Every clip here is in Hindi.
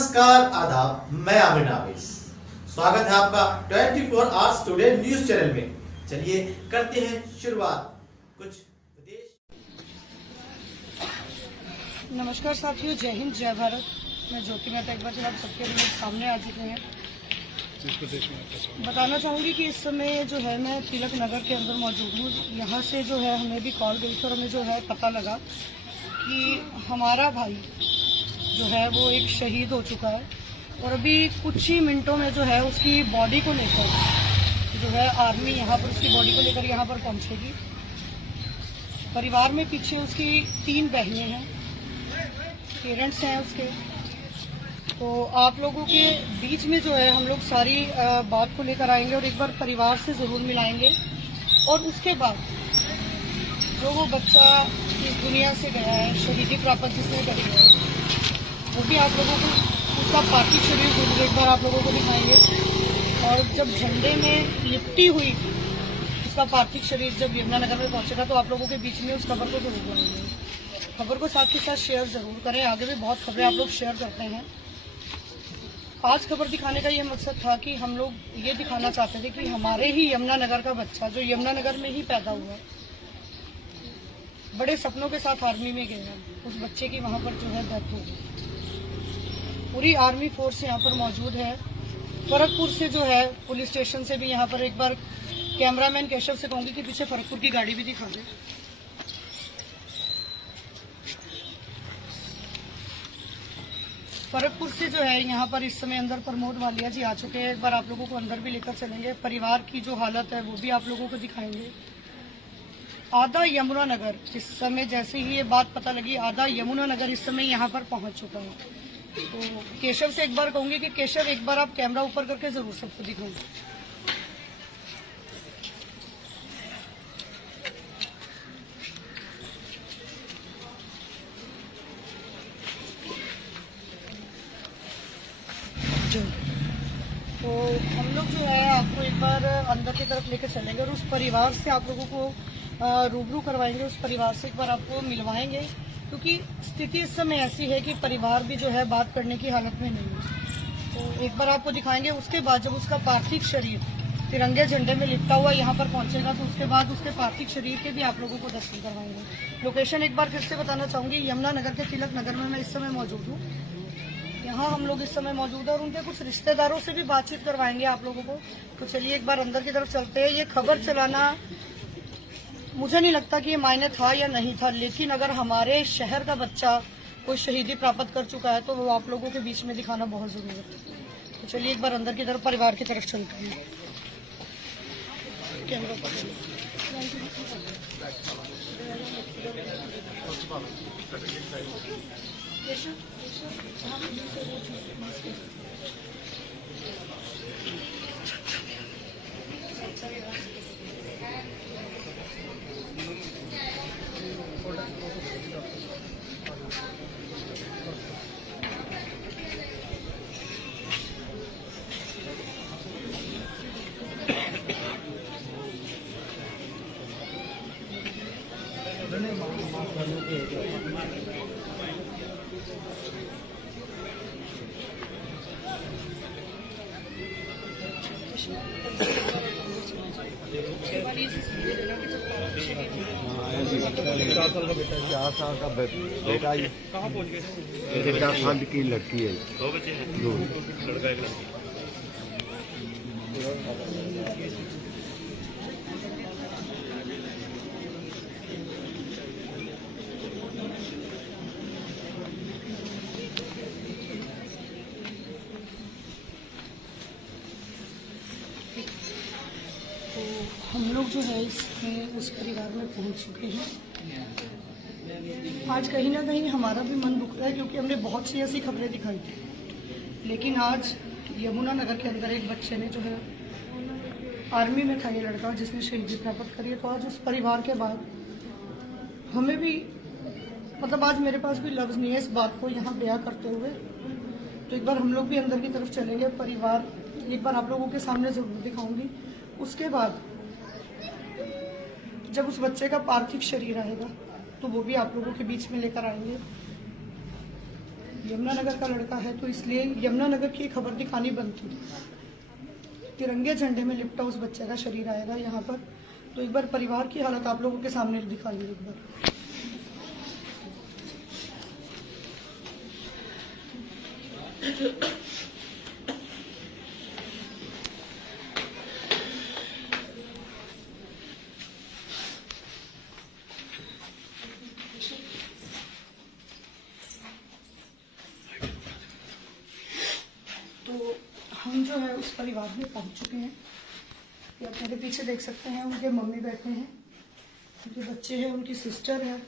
नमस्कार आदाब, मैं आमिर नाविस। स्वागत है आपका 24 आवर्स टुडे न्यूज चैनल में। चलिए करते हैं शुरुआत कुछ विदेश। नमस्कार साथियों, जय हिंद, जय भारत। मैं ज्योति मेहता एक बार जब आप सबके लिए सामने आ चुके हैं। बताना चाहूँगी कि इस समय जो है मैं तिलक नगर के अंदर मौजूद हूँ। यहाँ से जो है हमें भी कॉल गई थी और हमें जो है पता लगा कि हमारा भाई जो है वो एक शहीद हो चुका है और अभी कुछ ही मिनटों में जो है उसकी बॉडी को लेकर जो है आर्मी यहाँ पर उसकी बॉडी को लेकर यहाँ पर पहुँचेगी। परिवार में पीछे उसकी 3 बहनें हैं, पेरेंट्स हैं उसके। तो आप लोगों के बीच में जो है हम लोग सारी बात को लेकर आएंगे और एक बार परिवार से ज़रूर मिलाएंगे। और उसके बाद जो वो बच्चा इस दुनिया से गया है, शहीदी प्राप्त जिसने करी है, वो भी आप लोगों को उसका पार्थिव शरीर जरूर एक बार आप लोगों को दिखाएंगे। और जब झंडे में लिपटी हुई उसका पार्थिव शरीर जब यमुनानगर में पहुंचेगा तो आप लोगों के बीच में उस खबर को जरूर बोलेंगे। खबर को साथ के साथ शेयर जरूर करें। आगे भी बहुत खबरें आप लोग शेयर करते हैं। आज खबर दिखाने का ये मकसद था कि हम लोग ये दिखाना चाहते थे कि हमारे ही यमुनानगर का बच्चा जो यमुनानगर में ही पैदा हुआ, बड़े सपनों के साथ आर्मी में गया, उस बच्चे की वहाँ पर जो है डेथ हो गई। पूरी आर्मी फोर्स यहाँ पर मौजूद है। फरकपुर से जो है पुलिस स्टेशन से भी यहाँ पर एक बार कैमरामैन केशव से कहूँगी कि पीछे फरकपुर की गाड़ी भी दिखा दे। फरकपुर से जो है यहाँ पर इस समय अंदर प्रमोद वालिया जी आ चुके हैं। एक बार आप लोगों को अंदर भी लेकर चलेंगे। परिवार की जो हालत है वो भी आप लोगों को दिखाएंगे। आधा यमुनानगर इस समय, जैसे ही ये बात पता लगी, आधा यमुनानगर इस समय यहाँ पर पहुँच चुका है। तो केशव से एक बार कहूँगी कि केशव एक बार आप कैमरा ऊपर करके जरूर सबको दिखाएंगे। तो हम लोग जो है आपको एक बार अंदर की तरफ लेकर चलेंगे और उस परिवार से आप लोगों को रूबरू करवाएंगे। उस परिवार से एक बार आपको मिलवाएंगे, क्योंकि स्थिति इस समय ऐसी है कि परिवार भी जो है बात करने की हालत में नहीं है। तो एक बार आपको दिखाएंगे। उसके बाद जब उसका पार्थिव शरीर तिरंगे झंडे में लिपटा हुआ यहाँ पर पहुँचेगा तो उसके बाद उसके पार्थिव शरीर के भी आप लोगों को दर्शन करवाएंगे। लोकेशन एक बार फिर से बताना चाहूँगी, यमुनानगर के तिलक नगर में मैं इस समय मौजूद हूँ। यहाँ हम लोग इस समय मौजूद है और उनके कुछ रिश्तेदारों से भी बातचीत करवाएंगे आप लोगों को। तो चलिए एक बार अंदर की तरफ चलते हैं। ये खबर चलाना मुझे नहीं लगता कि ये मायने था या नहीं था, लेकिन अगर हमारे शहर का बच्चा कोई शहीदी प्राप्त कर चुका है तो वो आप लोगों के बीच में दिखाना बहुत जरूरी है। तो चलिए एक बार अंदर की तरफ परिवार की तरफ चलते हैं। कैमरा चार साल का बेटा ही कहाँ पहुँच गए? 4 साल की लड़की है। 2 बच्चे हैं, 2 लड़का एक लड़की। तो हम लोग जो है इसमें उस परिवार में पहुंच चुके हैं। आज कहीं ना कहीं हमारा भी मन दुख रहा है, क्योंकि हमने बहुत सी ऐसी खबरें दिखाई थी, लेकिन आज यमुनानगर के अंदर एक बच्चे ने जो है आर्मी में था, ये लड़का जिसने शहीदी प्राप्त करी है। तो आज उस परिवार के बाद हमें भी मतलब आज मेरे पास भी लफ्ज़ नहीं है इस बात को यहाँ बयां करते हुए। तो एक बार हम लोग भी अंदर की तरफ चलेंगे। परिवार एक बार आप लोगों के सामने जरूर दिखाऊंगी। उसके बाद जब उस बच्चे का पार्थिव शरीर आएगा तो वो भी आप लोगों के बीच में लेकर आएंगे। यमुनानगर का लड़का है, तो इसलिए यमुनानगर की खबर दिखानी बनती थी। तिरंगे झंडे में लिपटा उस बच्चे का शरीर आएगा यहाँ पर, तो एक बार परिवार की हालत आप लोगों के सामने दिखाइए एक बार। तो हम जो है उस परिवार में पहुंच चुके हैं। ये आप मेरे पीछे देख सकते हैं, उनके मम्मी बैठे हैं, उनके बच्चे हैं, उनकी सिस्टर है।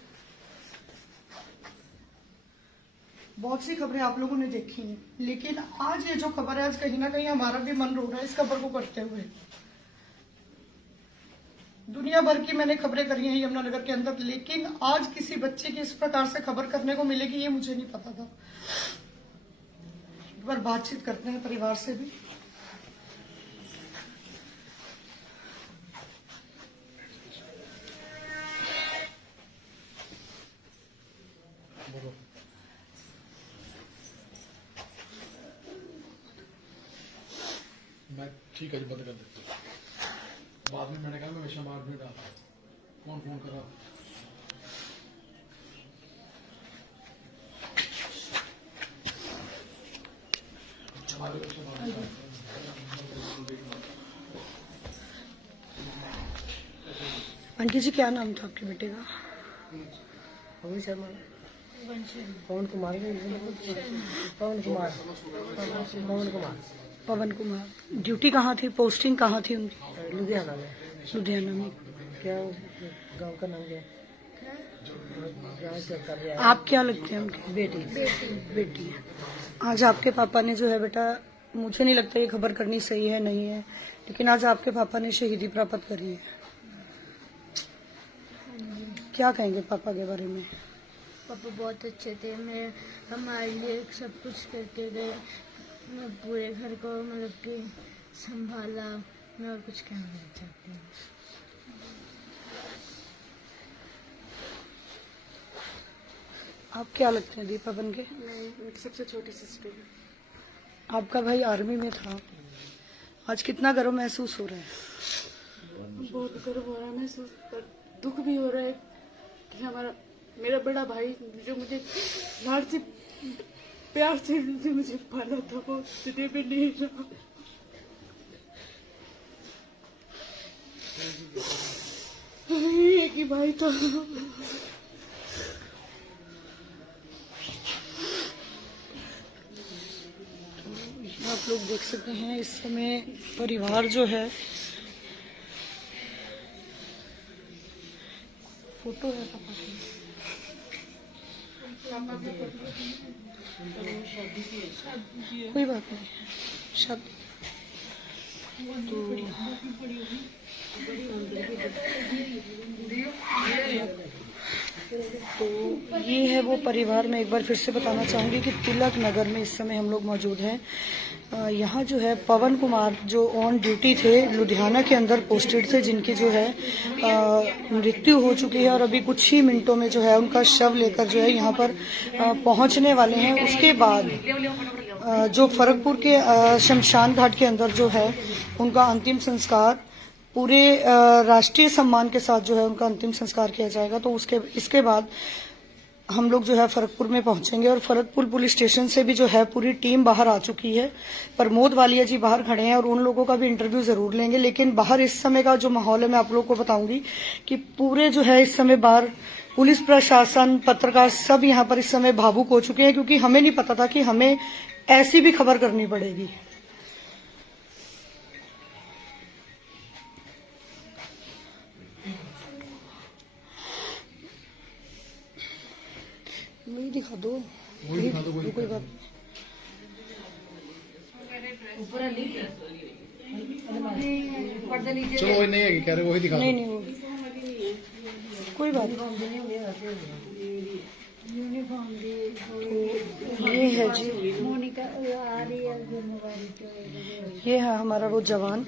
बहुत सी खबरें आप लोगों ने देखी हैं, लेकिन आज ये जो खबर है, आज कहीं ना कहीं हमारा भी मन रो रहा है इस खबर को करते हुए। दुनिया भर की मैंने खबरें करी हैं यमुनानगर के अंदर, लेकिन आज किसी बच्चे की इस प्रकार से खबर करने को मिलेगी ये मुझे नहीं पता था। एक बार बातचीत करते हैं परिवार से भी। मैं ठीक है जी, बंद कर देता हूँ। बाद में मैंने कहा मैं हमेशा मार नहीं डालता। कौन फोन कर रहा? आंटी जी, क्या नाम था आपके बेटे का? पवन शर्मा, पवन कुमार, पवन कुमार, पवन कुमार, पवन कुमार। ड्यूटी कहाँ थी, पोस्टिंग कहाँ थी उनकी? लुधियाना में। लुधियाना में। क्या गांव का नाम क्या है? गाँव क्या कर रहे हैं? आप क्या लगते हैं उनकी? बेटी। आज आपके पापा ने जो है बेटा, मुझे नहीं लगता ये खबर करनी सही है नहीं है, लेकिन आज आपके पापा ने शहीदी प्राप्त करी है। क्या कहेंगे पापा के बारे में? पापा बहुत अच्छे थे, मैं हमारे लिए सब कुछ करके गए। मैं पूरे घर को मतलब कि संभाला। मैं और कुछ कहना नहीं चाहती हूँ। आप क्या लगते हैं दीपा बन के? मैं सबसे छोटी सिस्टर हूँ। आपका भाई आर्मी में था, आज कितना गर्व महसूस हो रहा है? बहुत गर्व हो रहा है महसूस, पर दुख भी हो रहा है कि मेरा बड़ा भाई जो मुझे लाड से प्यार से जो मुझे पाला था, वो दुनिया में नहीं रहा। एक ही भाई था। आप लोग देख सकते हैं इस समय परिवार जो है, फोटो है पापा की। कोई बात नहीं, शादी तो ये है वो परिवार। मैं एक बार फिर से बताना चाहूँगी कि तिलक नगर में इस समय हम लोग मौजूद हैं। यहाँ जो है पवन कुमार जो ऑन ड्यूटी थे, लुधियाना के अंदर पोस्टेड थे, जिनकी जो है मृत्यु हो चुकी है और अभी कुछ ही मिनटों में जो है उनका शव लेकर जो है यहाँ पर पहुँचने वाले हैं। उसके बाद जो फरकपुर के शमशान घाट के अंदर जो है उनका अंतिम संस्कार पूरे राष्ट्रीय सम्मान के साथ जो है उनका अंतिम संस्कार किया जाएगा। तो इसके बाद हम लोग जो है फरकपुर में पहुंचेंगे और फरकपुर पुलिस स्टेशन से भी जो है पूरी टीम बाहर आ चुकी है। प्रमोद वालिया जी बाहर खड़े हैं और उन लोगों का भी इंटरव्यू जरूर लेंगे। लेकिन बाहर इस समय का जो माहौल है मैं आप लोगों को बताऊंगी कि पूरे जो है इस समय बाहर पुलिस प्रशासन, पत्रकार सब यहाँ पर इस समय भावुक हो चुके हैं, क्योंकि हमें नहीं पता था कि हमें ऐसी भी खबर करनी पड़ेगी। वही दिखा दो, कोई बात चलो वही नहीं है, कह रहे वही दिखा दो। नहीं होगी, कोई बात नहीं। ये है जी, मोनिका आ रही है, ये है हमारा वो जवान।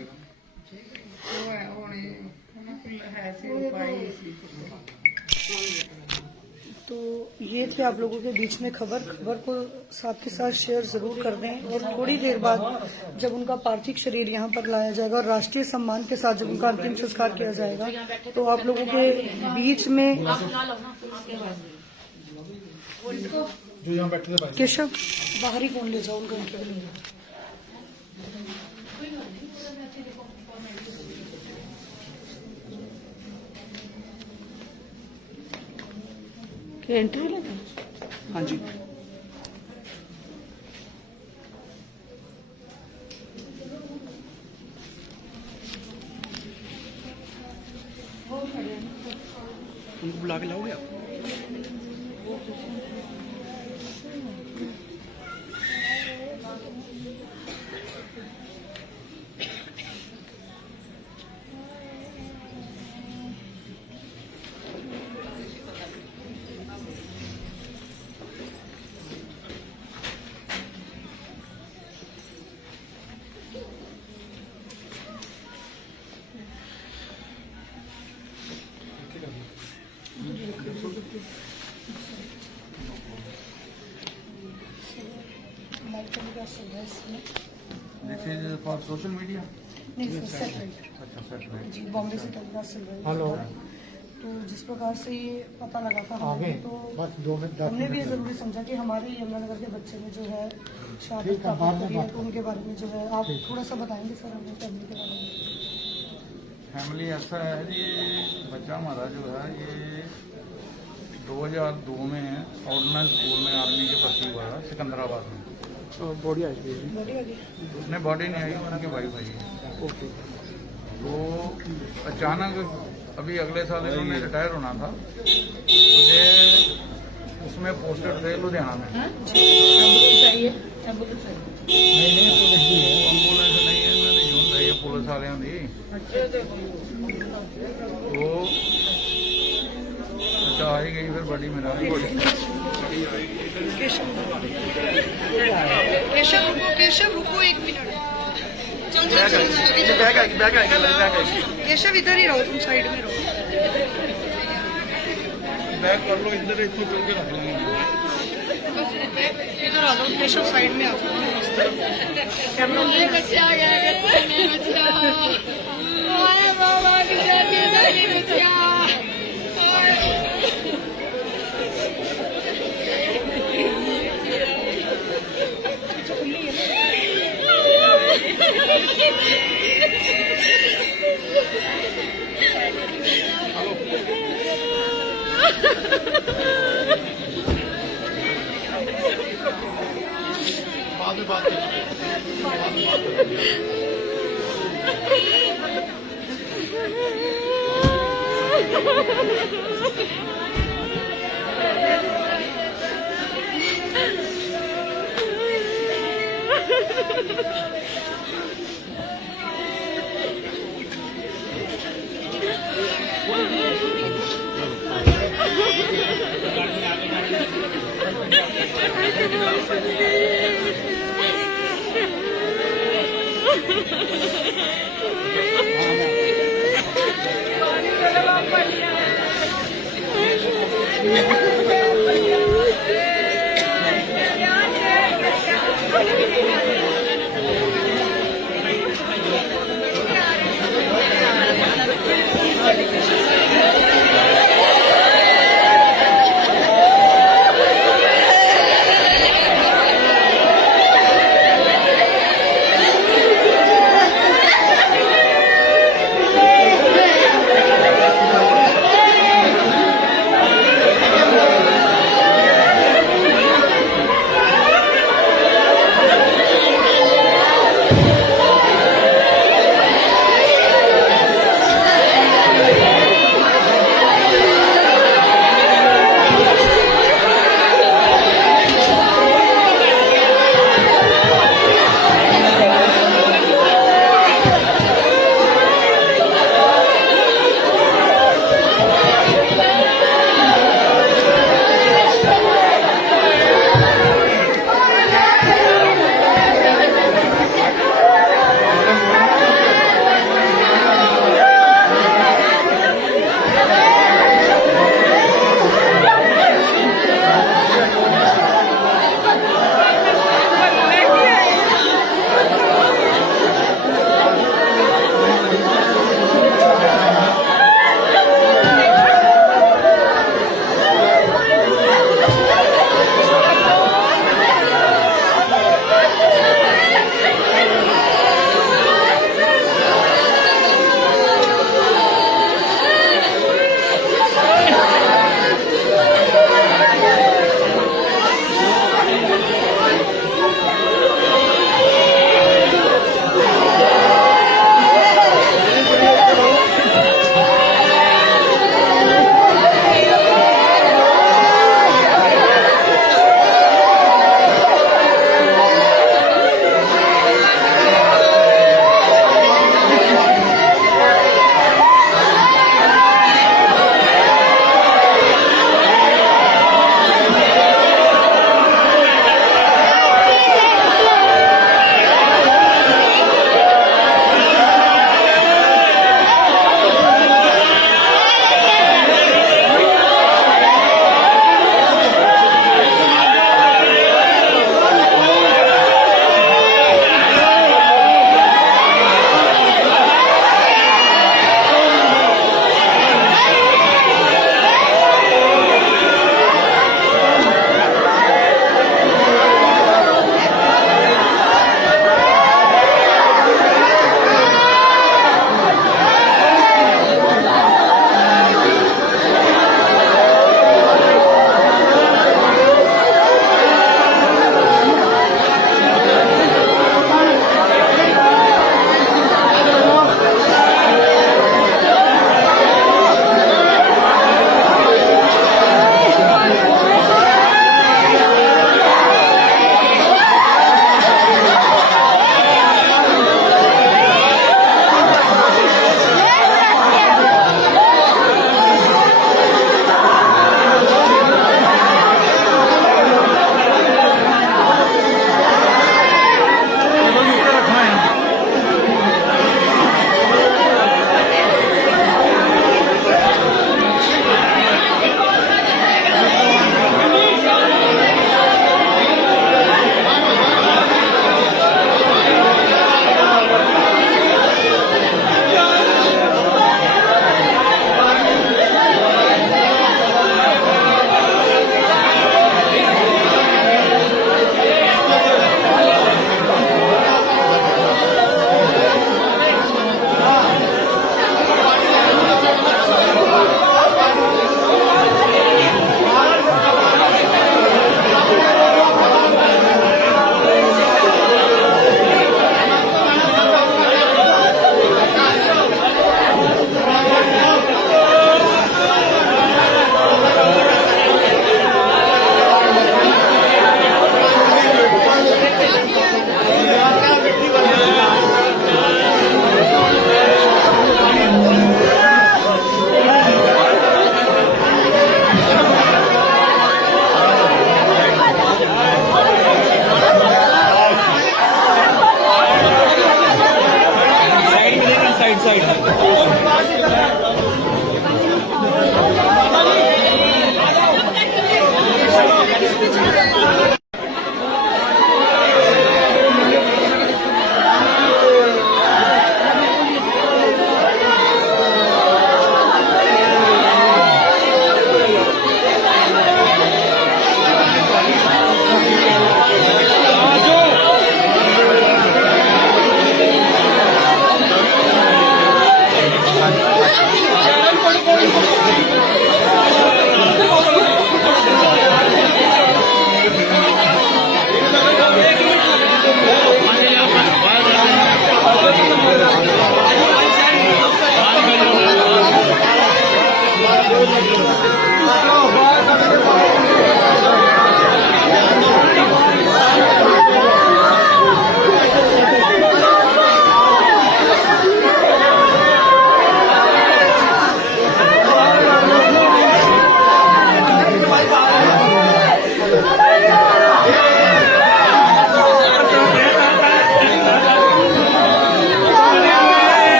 तो तो ये थे आप लोगों के बीच में खबर को साथ के साथ शेयर जरूर कर दें। और थोड़ी देर बाद जब उनका पार्थिव शरीर यहाँ पर लाया जाएगा और राष्ट्रीय सम्मान के साथ जब उनका अंतिम संस्कार किया जाएगा तो आप लोगों के बीच में जो यहाँ बैठे थे केशव बाहरी कौन ले जाओ उनका इंटरव्यू ले जाओ। क्या इंटरव्यू लेंगे? हाँ जी। उनको बुला के लाओगे आप? This is for social media. नहीं सर, सेटेलाइट। अच्छा सेटेलाइट। जी, बॉम्बे से टेलीकास्ट चल रहा है। हेलो। तो जिस प्रकार से ये पता लगा था आगे हमें, तो बस 2 मिनट 10 हमने भी ये मिनट जरूरी समझा कि हमारे यमुनानगर के बच्चे में जो है शहादत ठीक है, बाद में प्राप्त हुई है, बात तो उनके बारे में जो है आप ठीक। थोड़ा सा बताएंगे सर अपनी फैमिली के बारे में। फैमिली ऐसा है जी, बच्चा हमारा जो है ये 2002 में ऑर्डिनेंस स्कूल में आर्मी के भर्ती हुआ था सिकंदराबाद में। बॉडी आई हुई है। बॉडी आ गई। उसने बॉडी नहीं आई, उनके भाई भाई है। ओके। तो अचानक अभी अगले साल इन्होंने रिटायर होना था, तो ये उसमें पोस्टेड थे लुधियाना में। एम्बुलेंस नहीं है, मैंने यूं रही है पुलिस वाले दी। तो अच्छा आई गई फिर बड़ी मेरा केशव रुको 1 मिनट। केशव इधर ही रहो, तुम साइड में रहो। बैग कर लो इधर, इतनी चल के रख लेंगे। इधर आ जाओ केशव, साइड में आ जाओ। कैमरा बच्चा आ गया, बाद में बात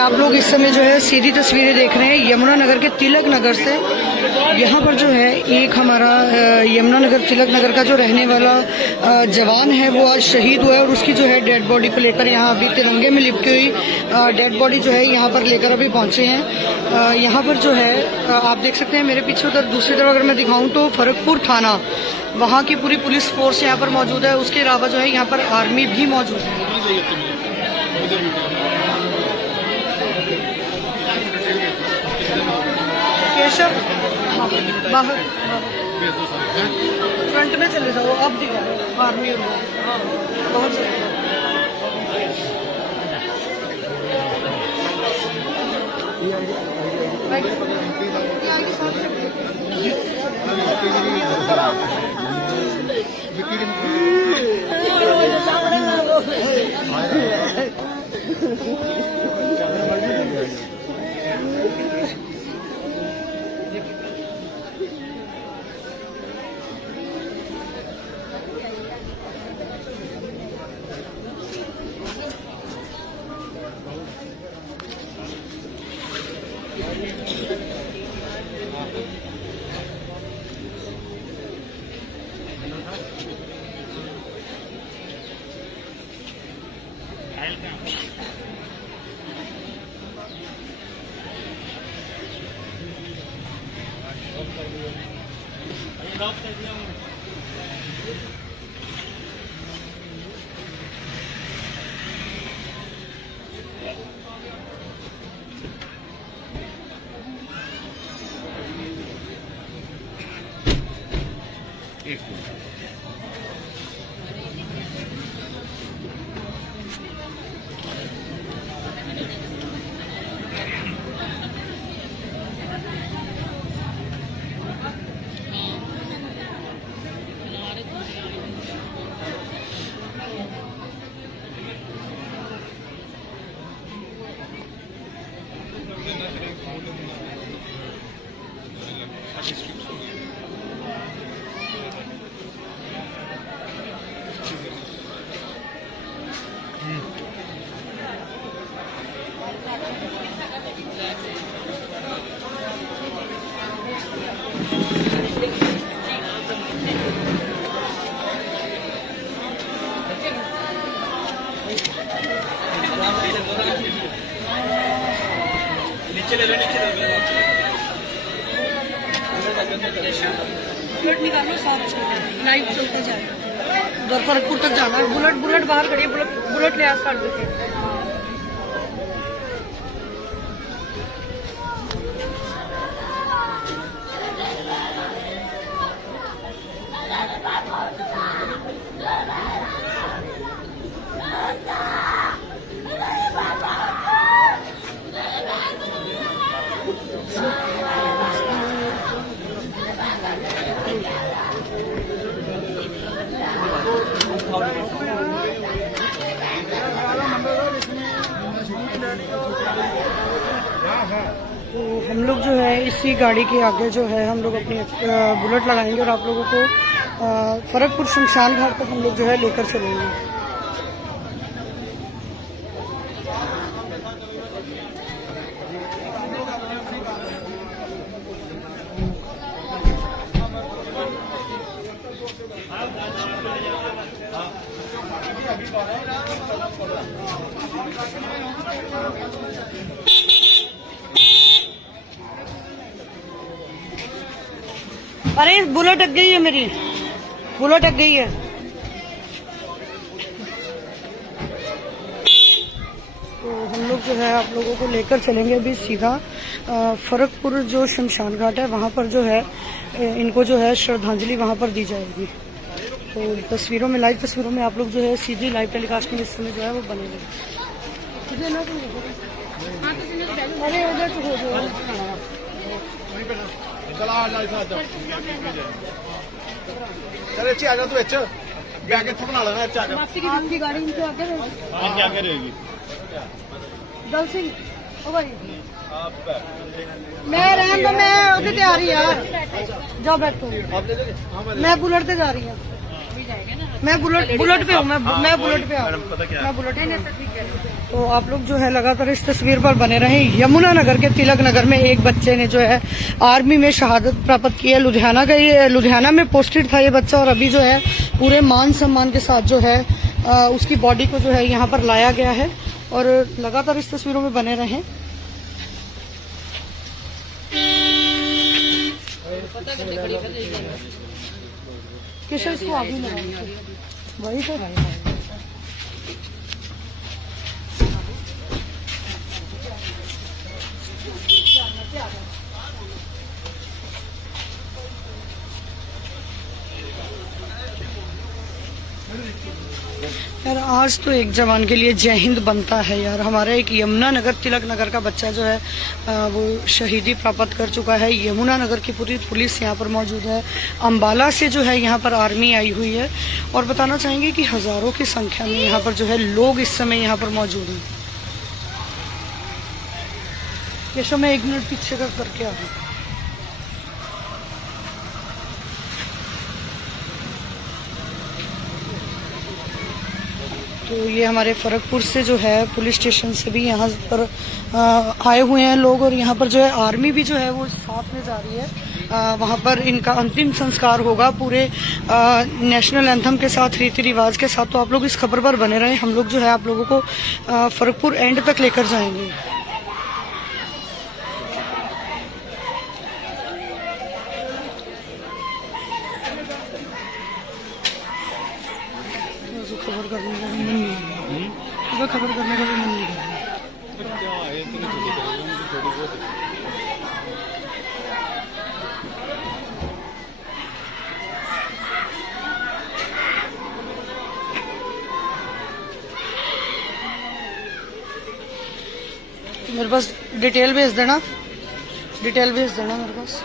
आप लोग इस समय जो है सीधी तस्वीरें देख रहे हैं यमुना नगर के तिलक नगर से। यहाँ पर जो है एक हमारा यमुना नगर तिलक नगर का जो रहने वाला जवान है वो आज शहीद हुआ है और उसकी जो है डेड बॉडी को लेकर यहाँ अभी तिरंगे में लिपटी हुई डेड बॉडी जो है यहाँ पर लेकर अभी पहुँचे हैं। यहाँ पर जो है आप देख सकते हैं मेरे पीछे उधर दूसरी तरफ अगर मैं दिखाऊँ तो फरकपुर थाना, वहाँ की पूरी पुलिस फोर्स यहाँ पर मौजूद है। उसके अलावा जो है यहाँ पर आर्मी भी मौजूद है। केशव बाहर फ्रंट में चले जाओ, अब दिखा आर्मी बहुत सही। बुलेट निकालो, साथ लाइव चलता जाए। उधर फरकपुर तक जाना है। बुलेट बाहर खड़ी है, बुलेट ले आज काट देते हैं। तो हम लोग जो है इसी गाड़ी के आगे जो है हम लोग अपनी बुलेट लगाएंगे और आप लोगों को फरकपुर शमशान घाट तक हम लोग जो है लेकर चलेंगे। अरे बुलेट अट गई है, मेरी बुलेट अट गई है। तो हम लोग जो है आप लोगों को लेकर चलेंगे अभी सीधा फरकपुर जो शमशान घाट है वहाँ पर जो है इनको जो है श्रद्धांजलि वहाँ पर दी जाएगी। तो तस्वीरों में, लाइव तस्वीरों में आप लोग जो है सीधी लाइव टेलीकास्ट में इस समय जो है वो बनेंगे। अरे उधर तो हो जाएगा। चल अच्छी आ जा, तू अच्छे आगे बना लेना। अच्छा आपकी गाड़ी इनके आगे रहेगी। दल सिंह ओ भाई मैं रहन दो, मैं उधर तैयारी यार, जाओ बैठो। मैं बुलेट पे जा रही हूँ, मैं बुलेट पे हूँ, मैं बुलेट पे आ रही हूँ, मैं बुलेट। तो आप लोग जो है लगातार इस तस्वीर पर बने रहें। यमुनानगर के तिलक नगर में एक बच्चे ने जो है आर्मी में शहादत प्राप्त की है। लुधियाना में पोस्टेड था ये बच्चा और अभी जो है पूरे मान सम्मान के साथ जो है उसकी बॉडी को जो है यहाँ पर लाया गया है और लगातार इस तस्वीरों में बने रहें। किशन इसको आगे लगा वही तो यार आज तो एक जवान के लिए जय हिंद बनता है यार। हमारा एक यमुनानगर तिलक नगर का बच्चा जो है वो शहीदी प्राप्त कर चुका है। यमुनानगर की पूरी पुलिस यहाँ पर मौजूद है। अंबाला से जो है यहाँ पर आर्मी आई हुई है और बताना चाहेंगे कि हजारों की संख्या में यहाँ पर जो है लोग इस समय यहाँ पर मौजूद हैं। केशव मैं 1 मिनट पीछे करके आ गई। तो ये हमारे फरकपुर से जो है पुलिस स्टेशन से भी यहाँ पर आए हुए हैं लोग और यहाँ पर जो है आर्मी भी जो है वो साथ में जा रही है। वहाँ पर इनका अंतिम संस्कार होगा पूरे नेशनल एंथम के साथ, रीति रिवाज के साथ। तो आप लोग इस खबर पर बने रहें। हम लोग जो है आप लोगों को फरकपुर एंड तक लेकर जाएंगे। खबर करने का भी मन नहीं है, खबर करने का भी मन नहीं है। मेरे पास डिटेल भेज देना मेरे पास।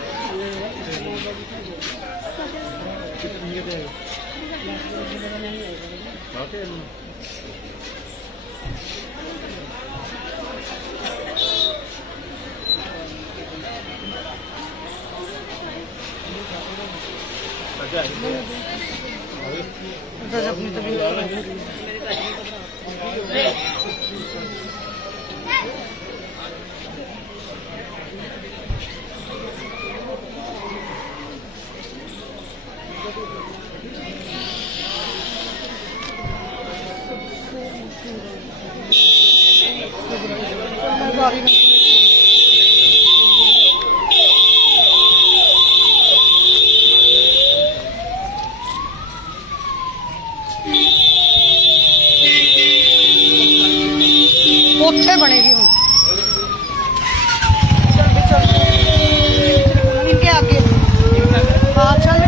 अपनी तबीयत ਉੱਥੇ बनेगी ਹੁਣ चल इनके आगे हाँ चल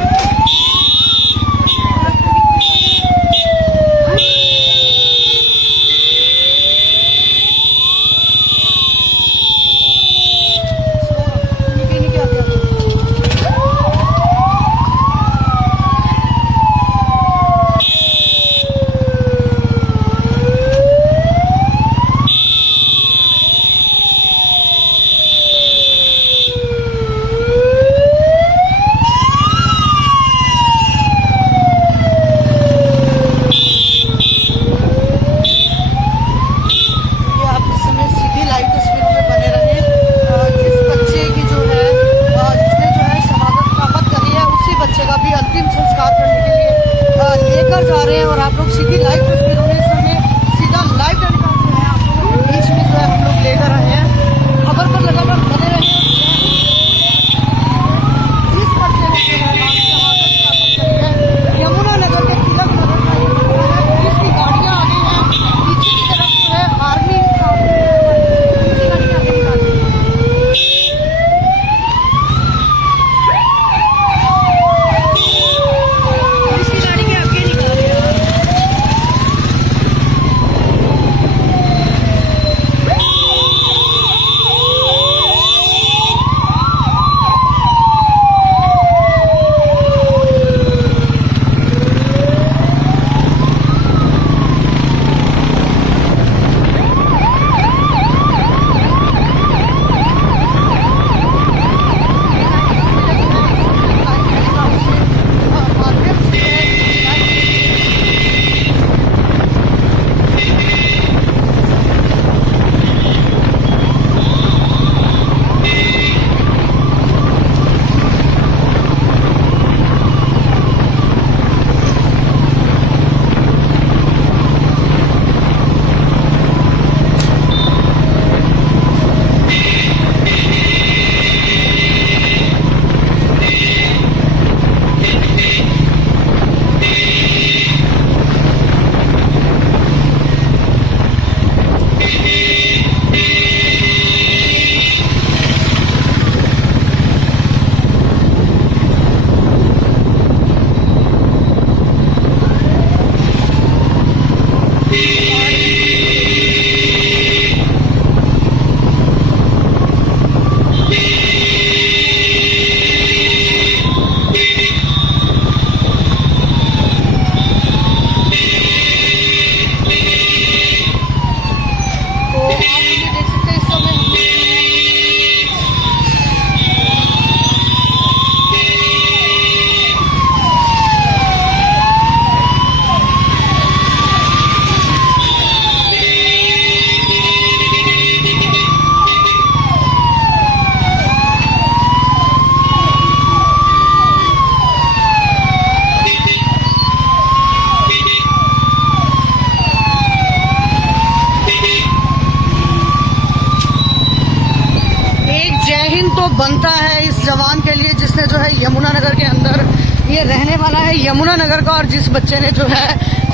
ये रहने वाला है यमुना नगर का, और जिस बच्चे ने जो है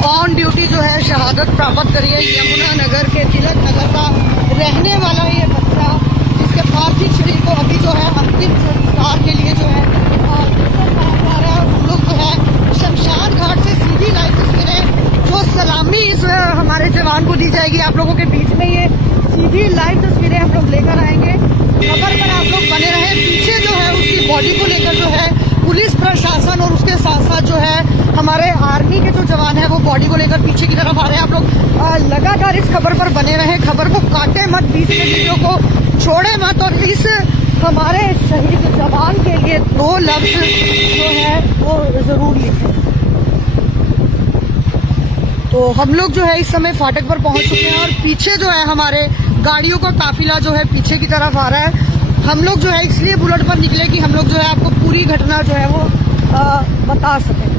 ऑन ड्यूटी जो है शहादत प्राप्त करी है यमुना नगर के तिलक नगर का रहने वाला है ये बच्चा, जिसके पार्थिव शरीर को अभी जो है अंतिम संस्कार के लिए जो है हम लोग जो है शमशान घाट से सीधी लाइव तस्वीरें जो सलामी इस हमारे जवान को दी जाएगी आप लोगों के बीच में, ये सीधी लाइव तस्वीरें हम लोग लेकर आएंगे। खबर पर आप लोग बने रहे। पीछे जो है उसकी बॉडी को लेकर जो है पुलिस प्रशासन और उसके साथ साथ जो है हमारे आर्मी के जो जवान है वो बॉडी को लेकर पीछे की तरफ आ रहे हैं। आप लोग लगातार इस खबर पर बने रहे, खबर को काटे मत, बीच में वीडियो को छोड़े मत, और इस हमारे शहीद जवान के लिए 2 लफ्ज जो है वो जरूर लिखें। तो हम लोग जो है इस समय फाटक पर पहुंच चुके हैं और पीछे जो है हमारे गाड़ियों का काफिला जो है पीछे की तरफ आ रहा है। हम लोग जो है इसलिए बुलेट पर निकले कि हम लोग जो है आपको पूरी घटना जो है वो बता सकें।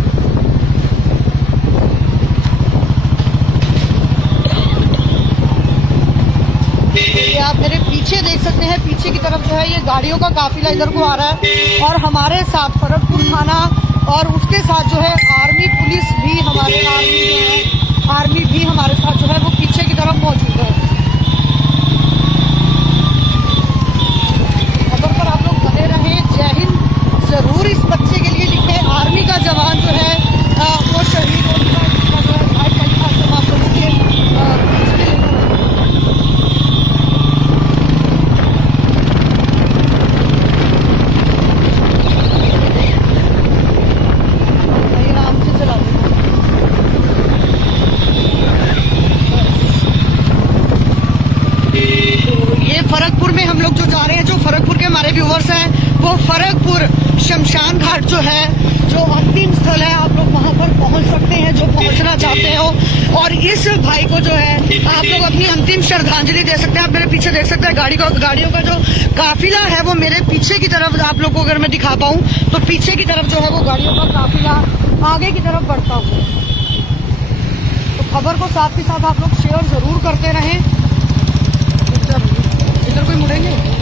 ये आप मेरे पीछे देख सकते हैं, पीछे की तरफ जो है ये गाड़ियों का काफिला इधर को आ रहा है और हमारे साथ फरकपुर थाना और उसके साथ जो है आर्मी पुलिस भी हमारे आर्मी भी हमारे साथ जो है वो पीछे की तरफ मौजूद है। खबर पर आप लोग बने रहे। जय हिंद जरूर इस बच्चे के लिए लिखे। आर्मी का जवान जो है वो शहीद हो चुका है, जो है भाई पंचायत आप लोगों के फरकपुर शमशान घाट जो है जो अंतिम स्थल है, आप लोग वहां पर पहुंच सकते हैं जो पहुंचना चाहते हो, और इस भाई को जो है आप लोग अपनी अंतिम श्रद्धांजलि दे सकते हैं। आप मेरे पीछे देख सकते हैं गाड़ियों का जो काफिला है वो मेरे पीछे की तरफ आप लोग को अगर मैं दिखा पाऊं तो पीछे की तरफ जो है वो गाड़ियों का काफिला आगे की तरफ बढ़ता हुआ। तो खबर को साथ ही साथ आप लोग शेयर जरूर करते रहें। इधर कोई मुड़ेंगे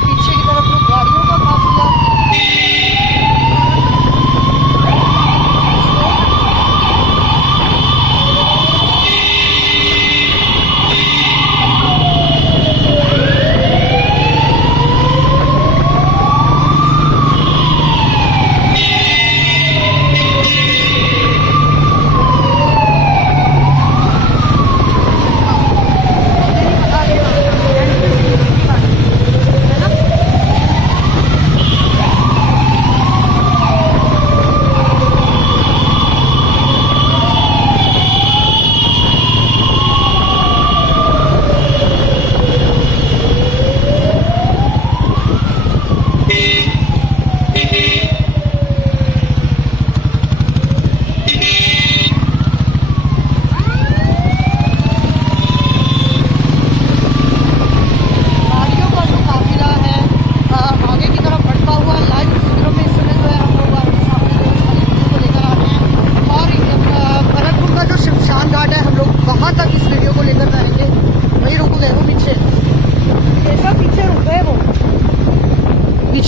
पीछे की तरफ लोग गाड़ियों का काफिला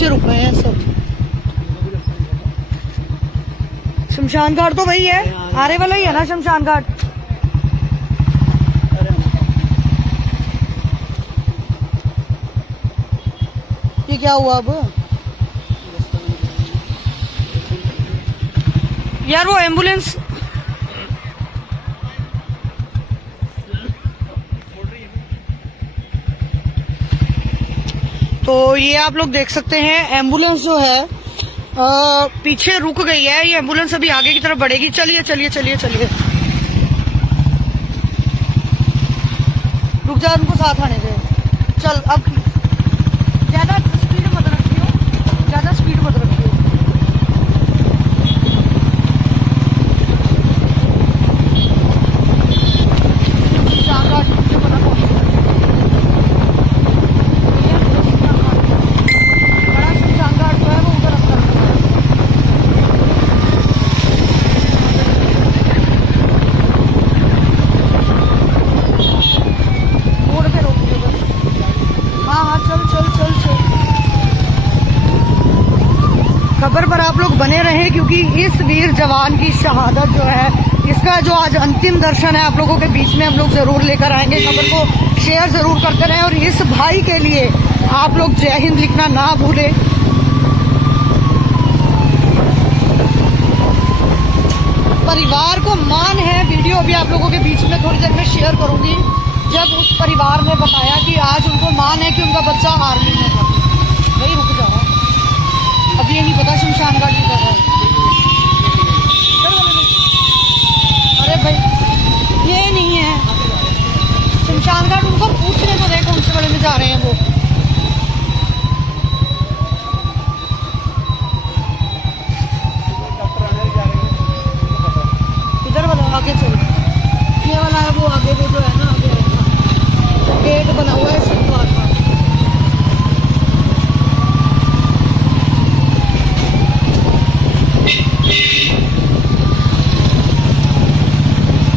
रुक गए हैं सब। शमशान घाट तो वही है, आरे वाला ही है ना शमशान घाट। ये क्या हुआ अब यार? वो एम्बुलेंस तो ये आप लोग देख सकते हैं एम्बुलेंस जो है पीछे रुक गई है। ये एम्बुलेंस अभी आगे की तरफ बढ़ेगी। चलिए चलिए चलिए चलिए, रुक जा, उनको साथ आने दे। चल अब ज्यादा स्पीड मत रखियो, ज्यादा स्पीड मत रखियो। क्योंकि इस वीर जवान की शहादत जो है, इसका जो आज अंतिम दर्शन है आप लोगों के बीच में हम लोग जरूर लेकर आएंगे। खबर को शेयर जरूर करते रहें और इस भाई के लिए आप लोग जय हिंद लिखना ना भूलें। परिवार को मान है, वीडियो अभी आप लोगों के बीच में थोड़ी देर में शेयर करूंगी, जब उस परिवार ने बताया कि आज उनको मान है कि उनका बच्चा आर्मी में था। भाई रुक जाओ, अब ये नहीं पता शमशान घाट की तरह। अरे भाई ये नहीं है शमशान घाट, उनको पूछने को देखो कौन से बड़े में जा रहे हैं वो। इधर वाला आगे चलो, ये वाला है वो आगे वो जो है ना, आगे गेट बना हुआ है शनिवार का।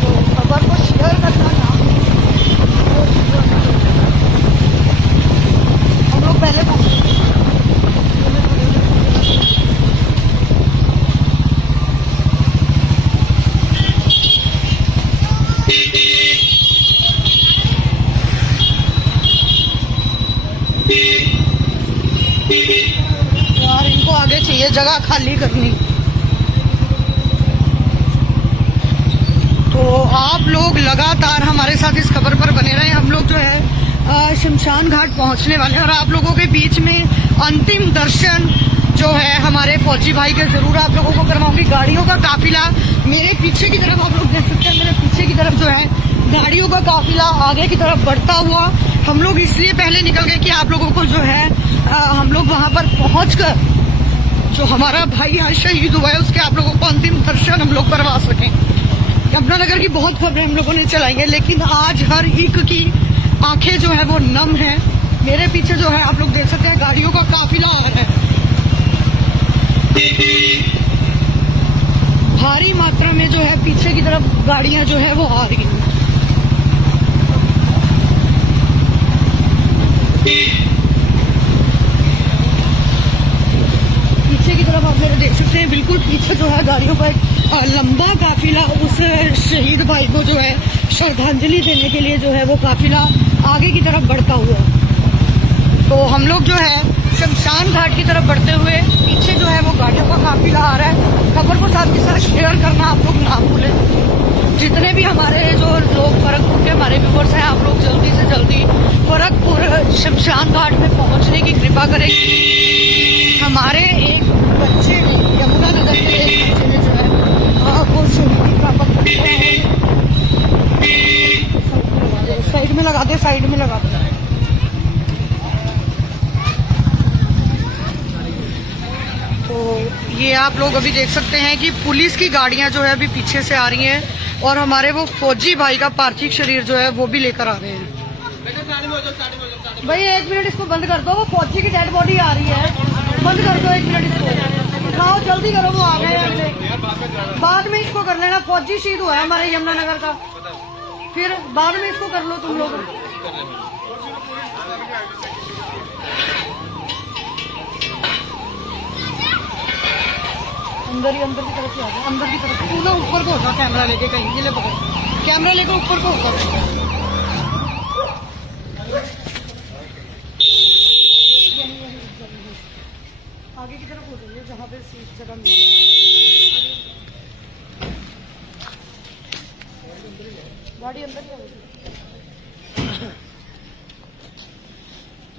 तो खबर को शेयर करना ना, हम लोग पहले यार इनको आगे चाहिए जगह खाली करनी। तो आप लोग लगातार हमारे साथ इस खबर पर बने रहे। हम लोग जो है शमशान घाट पहुंचने वाले हैं और आप लोगों के बीच में अंतिम दर्शन जो है हमारे फौजी भाई के जरूर आप लोगों को करवाऊंगी। गाड़ियों का काफिला मेरे पीछे की तरफ आप लोग देख सकते हैं, मेरे पीछे की तरफ जो है गाड़ियों का काफिला आगे की तरफ बढ़ता हुआ। हम लोग इसलिए पहले निकल गए कि आप लोगों को जो है हम लोग वहां पर पहुंचकर जो हमारा भाई आज शहीद हुआ है उसके आप लोगों को अंतिम दर्शन हम लोग करवा सकें। यमुनानगर की बहुत खबरें हम लोगों ने चलाई है, लेकिन आज हर एक की आंखें जो है वो नम है। मेरे पीछे जो है आप लोग देख सकते हैं गाड़ियों का काफिला आ रहा है, भारी मात्रा में जो है पीछे की तरफ गाड़ियां जो है वो आ रही हैं। पीछे की तरफ आप मेरे देख सकते हैं, बिल्कुल पीछे जो है गाड़ियों का एक लंबा काफिला उस शहीद भाई को जो है श्रद्धांजलि देने के लिए जो है वो काफिला आगे की तरफ बढ़ता हुआ। तो हम लोग जो है शमशान घाट की तरफ बढ़ते हुए पीछे जो है वो गाड़ियों का काफिला आ रहा है। खबर को साथ के साथ शेयर करना आप लोग ना भूलें। जितने भी हमारे जो लोग फरकपुर के हमारे व्यूवर्स हैं, आप लोग जल्दी से जल्दी फरकपुर शमशान घाट में पहुंचने की कृपा करें। हमारे एक बच्चे ने यमुनानगर के एक बच्चे ने जो है वो शहीदी प्राप्त किया है। साइड में लगा दे, साइड में लगा दे। तो ये आप लोग अभी देख सकते हैं कि पुलिस की गाड़ियां जो है अभी पीछे से आ रही हैं और हमारे वो फौजी भाई का पार्थिव शरीर जो है वो भी लेकर आ रहे हैं। भाई 1 मिनट इसको बंद कर दो, वो फौजी की डेड बॉडी आ रही है, बंद कर दो 1 मिनट इसको। उठाओ जल्दी करो, वो आ गए अगले। बाद में इसको कर लेना, फौजी शहीद हुआ है हमारे यमुनानगर का, फिर बाद में इसको कर लो तुम लोग। अंदर ही अंदर की तरफ से आ जाए, अंदर की तरफ। तू ना ऊपर को होगा कैमरा लेके, कहीं ये ले पकड़, कैमरा लेके ऊपर को होगा। आगे की तरफ हो जाइए जहाँ पे सीट जगह मिले। गाड़ी अंदर क्या होगी।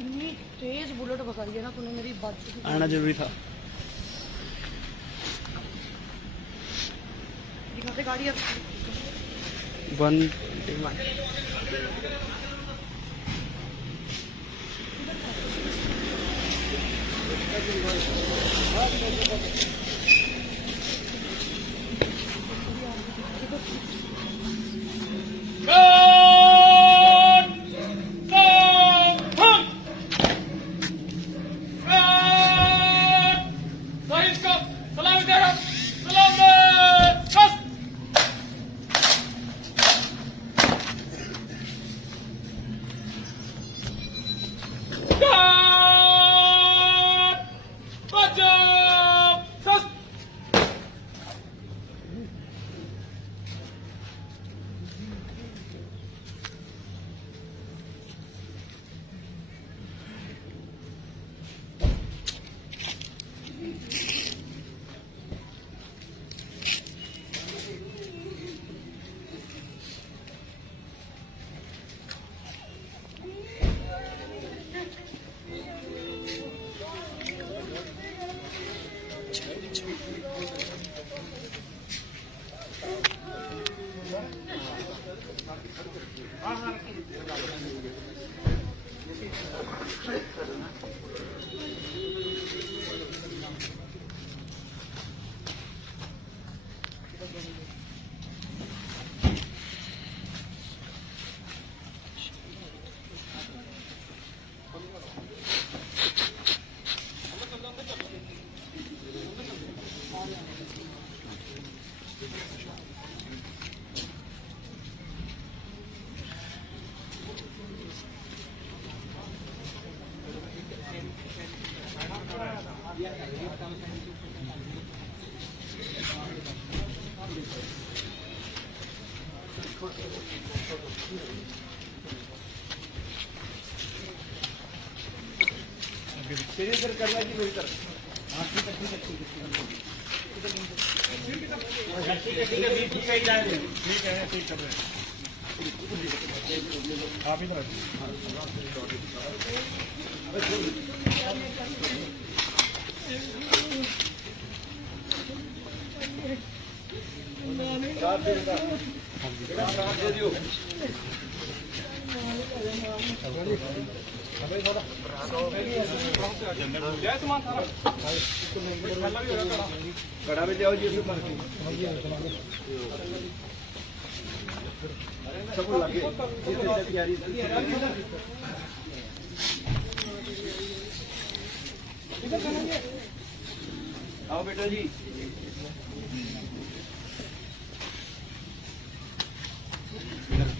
इतनी तेज बुलेट भगाई है ना तूने, मेरी बात आना जरूरी था। दिखाते गाड़ी अब 121 Backup! कड़ा में जाओ जी सब लगे तैयारी आओ बेटा जी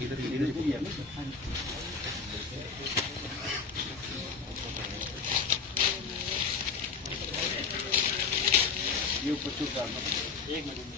इधर भी है ये ऊपर चुप करना एक मिनट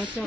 अच्छा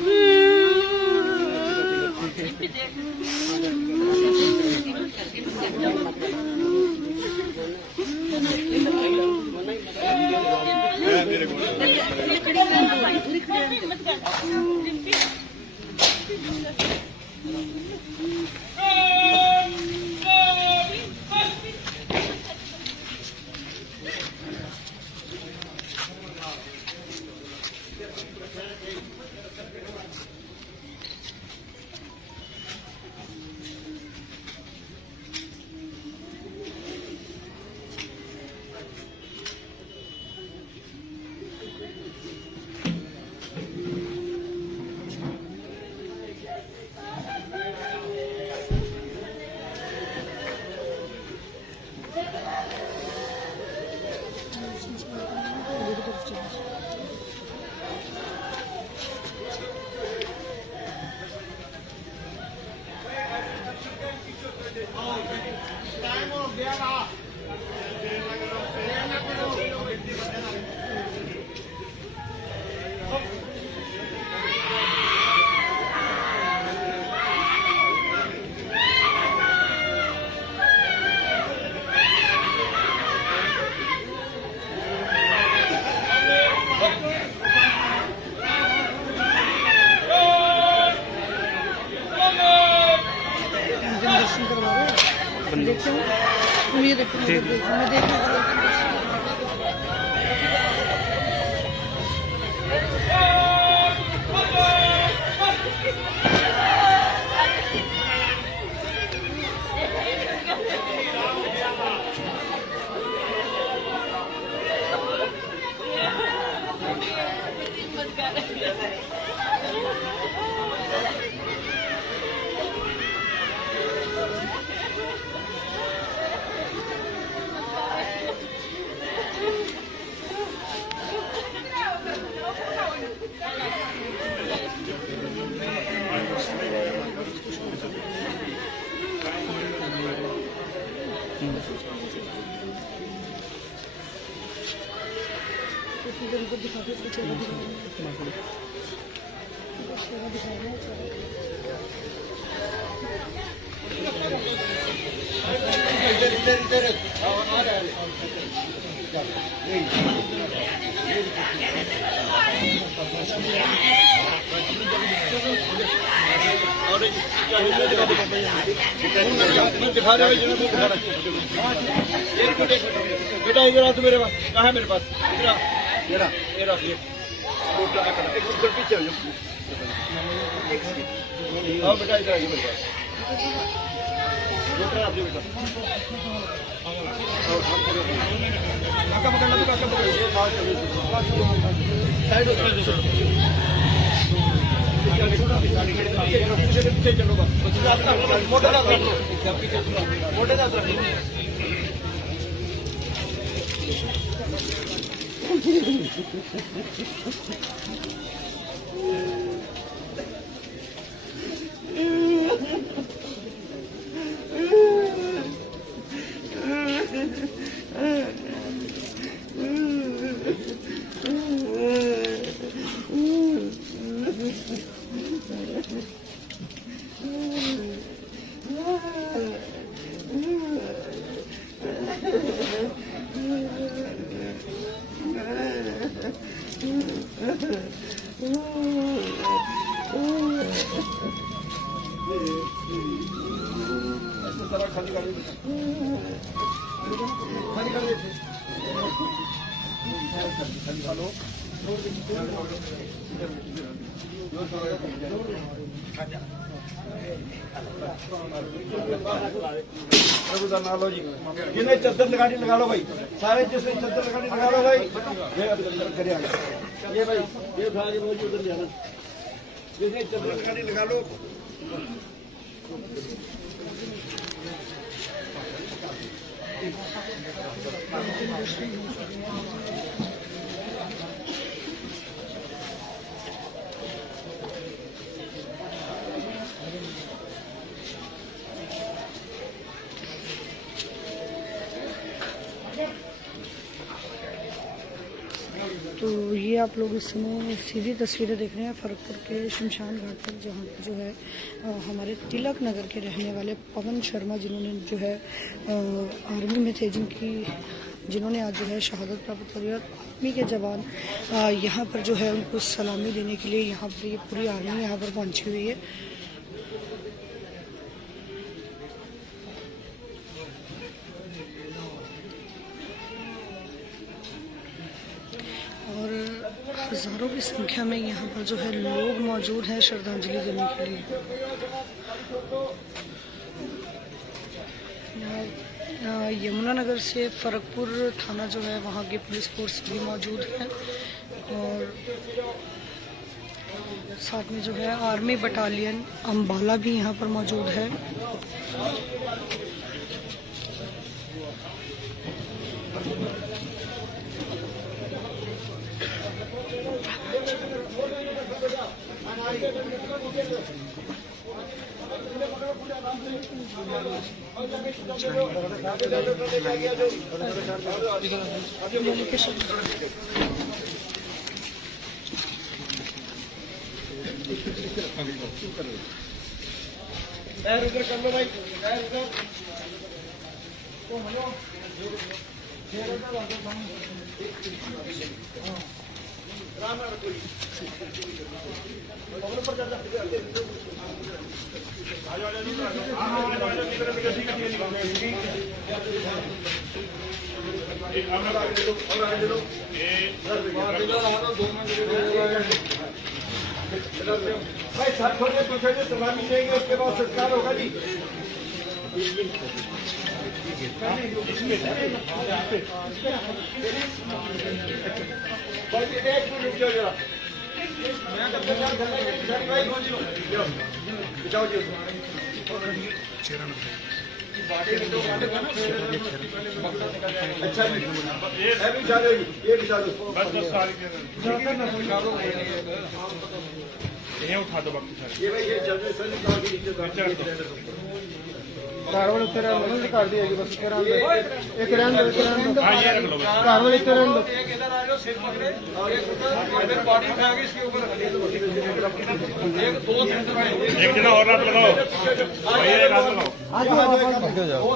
बंदे देखते हो ये देखो मैं देख रहा हूँ। उनको दिखा दो, चेहरा दिखा रहे हैं। बेटा इधर आ, तू मेरे पास कहाँ है? मेरे पास इधर आ, ये रख ये पीछे आओ बेटा, इधर आइए मेरे पास। लो जी, जिन्हें चद्दर लगा लो भाई, सारे जिसने चद्दर लगा लो भाई। ये भाई ये उठा के मुझे उधर जाना, जिसने चद्दर लगा लो। तो ये आप लोग इस समय सीधी तस्वीरें देख रहे हैं फरकपुर के शमशान घाट पर, जहाँ पर जो है हमारे तिलक नगर के रहने वाले पवन शर्मा, जिन्होंने जो है आर्मी में थे, जिन्होंने आज जो है शहादत प्राप्त करी, और आर्मी के जवान यहाँ पर जो है उनको सलामी देने के लिए यहाँ पर ये पूरी आर्मी यहाँ पर पहुँची हुई है। और हज़ारों की संख्या में यहाँ पर जो है लोग मौजूद हैं श्रद्धांजलि देने के लिए। यहाँ यमुनानगर से फरकपुर थाना जो है वहाँ की पुलिस फोर्स भी मौजूद है, और साथ में जो है आर्मी बटालियन अम्बाला भी यहाँ पर मौजूद है। भाई साथ छोटे पीछे सलामी देंगे, उसके बाद संस्कार होगा जी। भाई एक मिनट रुक जाओ जरा, बिठाओ जी। अच्छा ये बिठा दो, ये बिठा दो, ये उठा दो बाकी सारे। ये भाई ये जनरेशन निकाल के नीचे कारवाल उत्तर कर दिया जी, बस एक रहने दो, एक रहने दो। हाँ ये रख लो। कारवाल उत्तर रहने दो। एक इधर आ जाओ, सिर पकड़े और एक फिर बॉडी उठा के इसके ऊपर रख दिया। एक दो सेंटर में एक जना और रात लगाओ, ये रात लगाओ। आज दो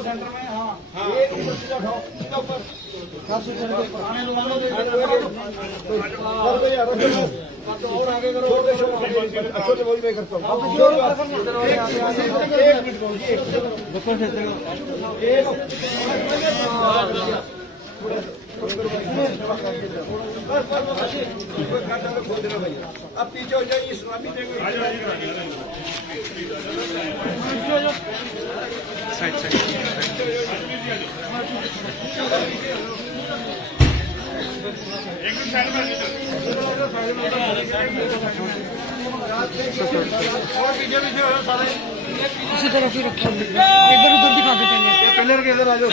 सेंटर में। हाँ एक ऊपर सीधा उठाओ, सीधा ऊपर आने दो, आने दो। और कोई यार तो और आगे करो, अच्छा तो वही मैं करता हूँ। एक मिनट खोल देना भैया, अब पीछे हो जाइए, इस्लामी देंगे। इसी तरह फिर रखा एक बार उधर दिखा देते हैं। पिलर के इधर आ जाओ।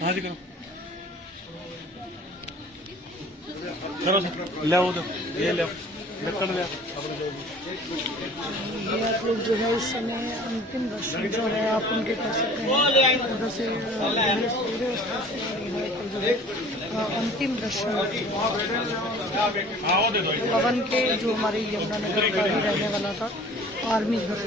हाँ जी करो करो ले आओ तो ये ले लक्कड़ ले ये आप लोग जो है इस समय अंतिम दर्शन जो है आप उनके कर सकते हैं। उधर से सूर्य जो है अंतिम दर्शन पवन के जो हमारे यमुनानगर का ही रहने वाला था आर्मी घर।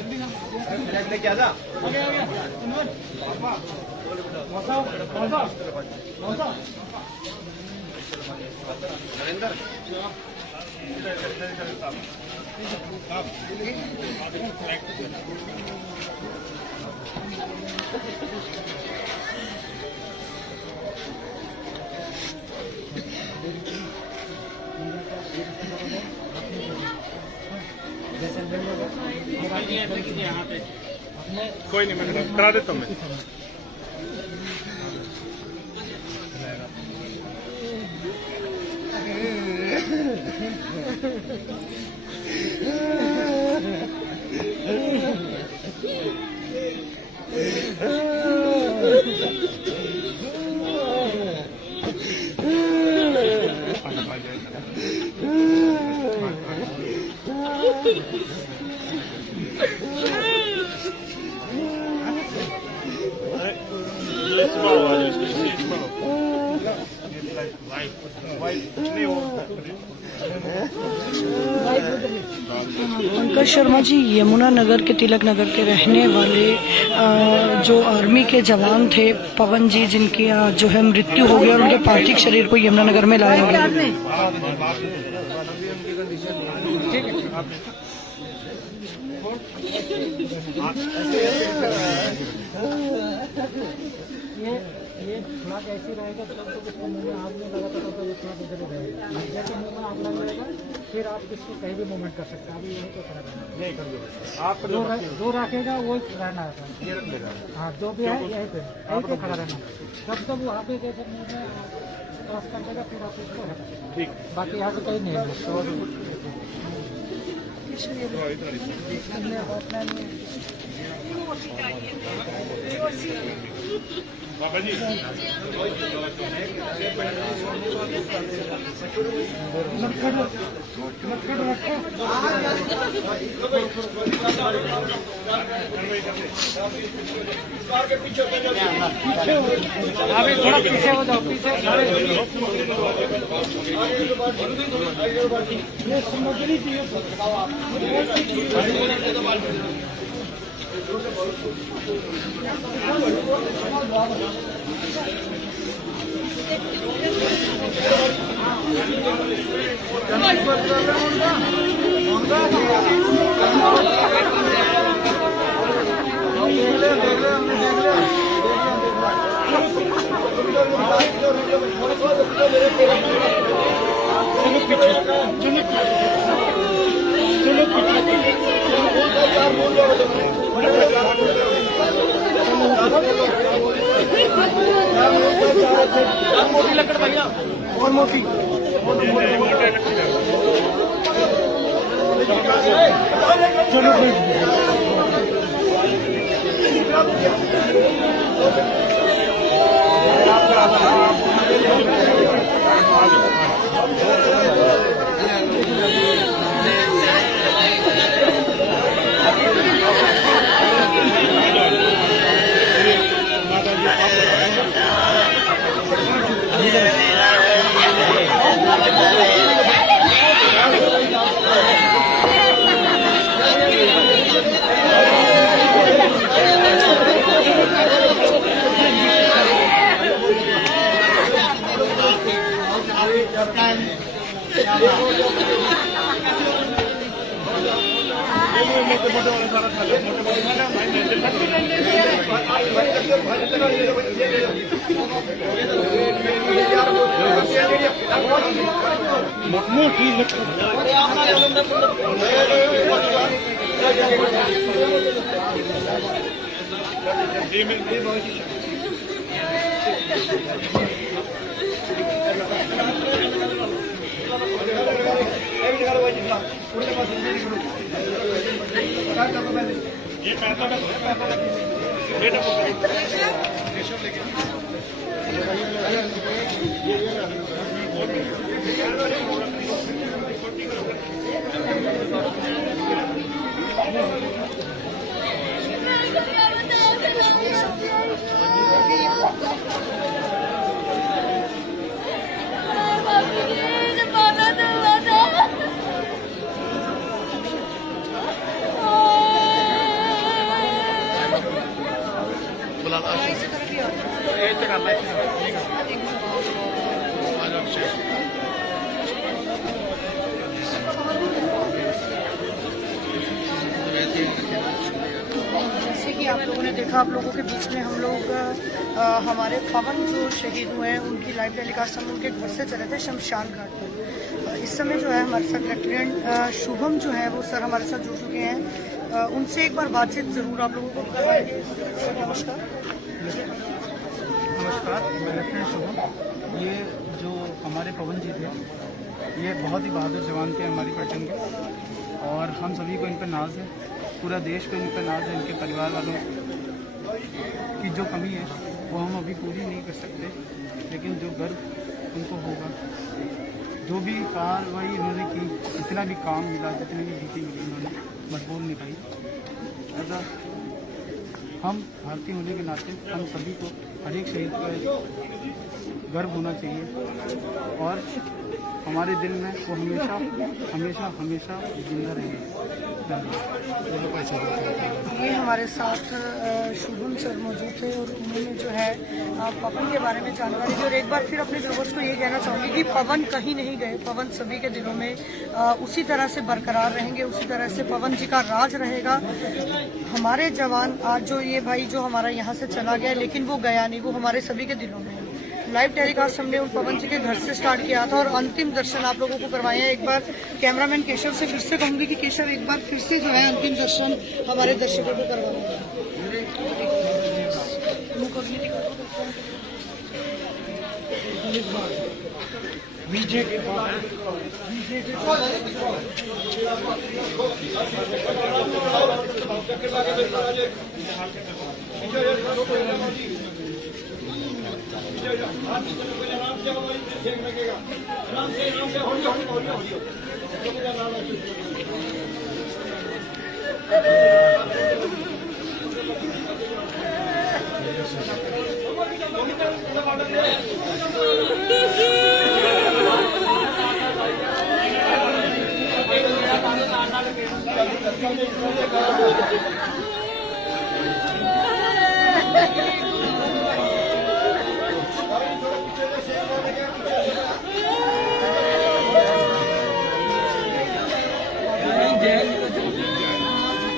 कोई नहीं, मैं करा देता हूँ मैं। पंकज शर्मा जी यमुना नगर के तिलक नगर के रहने वाले जो आर्मी के जवान थे पवन जी, जिनकी जो है मृत्यु हो गई और उनके पार्थिव शरीर को यमुना नगर में लाया गया। ये फ्लैग ऐसी रहेगा जब तक उसको मुंह में आग नहीं लगा तब तक वो फ्लैग इधर ही रहेगा। जैसे मुंह में आग लग जाएगा फिर आप इसको कहीं भी मूवमेंट कर सकते हैं। अभी यहीं पे खड़ा रहना, यही कर दो आप जो रखेगा वो रहना है, ये रख लेगा। हाँ, जो भी है यहीं पे खड़ा रहना। जब तक वो आगे जैसे मुंह में क्रॉस कर देगा फिर आप इसको हटा, ठीक। बाकी यहाँ से कहीं नहीं है। बाबा जी अभी थोड़ा पीछे हो जाओ, पीछे। मोटी लकड़ भैया, और मोटी चलो जैसे कि आप लोगों ने देखा, आप लोगों के बीच में हम लोग हमारे पवन जो शहीद हुए हैं उनकी लाइव टेलीकास्ट हम उनके घर से चले थे शमशान घाट पर। इस समय जो है हमारे साथ लेफ्टिनेंट शुभम जो है वो सर हमारे साथ जुड़ चुके हैं। उनसे एक बार बातचीत जरूर आप लोगों को करवाएंगे। नमस्कार। नमस्कार, मैं लेफ्टिनेंट शुभम। ये जो हमारे पवन जी थे, ये बहुत ही बहादुर जवान थे हमारी पैटर्न के, और हम सभी को इन पर नाज है, पूरा देश को इन पर नाज है। इनके परिवार वालों की जो कमी है वो हम अभी पूरी नहीं कर सकते, लेकिन जो गर्व उनको होगा, जो भी कार्रवाई इन्होंने की, जितना भी काम मिला, जितनी भी ड्यूटी मिली, इन्होंने भरपूर निभाई। ऐसा हम भारतीय होने के नाते हम सभी को हर एक शहीद का गर्व होना चाहिए, और हमारे दिल में वो हमेशा हमेशा हमेशा जिंदा रहेंगे। ये हमारे साथ शुभम सर मौजूद थे और उन्होंने जो है पवन के बारे में जानकारी दी। और एक बार फिर अपने व्यूअर्स को ये कहना चाहूँगी कि पवन कहीं नहीं गए, पवन सभी के दिलों में उसी तरह से बरकरार रहेंगे, उसी तरह से पवन जी का राज रहेगा। हमारे जवान आज जो ये भाई जो हमारा यहाँ से चला गया, लेकिन वो गया नहीं, वो हमारे सभी के दिलों में। लाइव टेलीकास्ट हमने उन पवन जी के घर से स्टार्ट किया था और अंतिम दर्शन आप लोगों को करवाए हैं। एक बार कैमरामैन केशव से फिर से कहूंगी कि केशव एक बार फिर से जो है अंतिम दर्शन हमारे दर्शकों को करवाएंगे।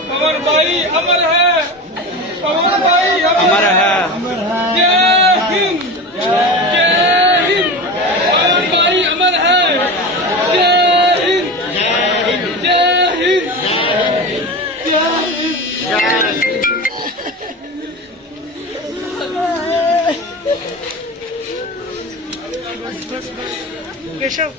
पवन भाई अमर है, पवन भाई अमर है। जय हिंद, जय हिंद। पवन भाई अमर है। जय हिंद, जय हिंद, जय हिंद, जय हिंद। केशव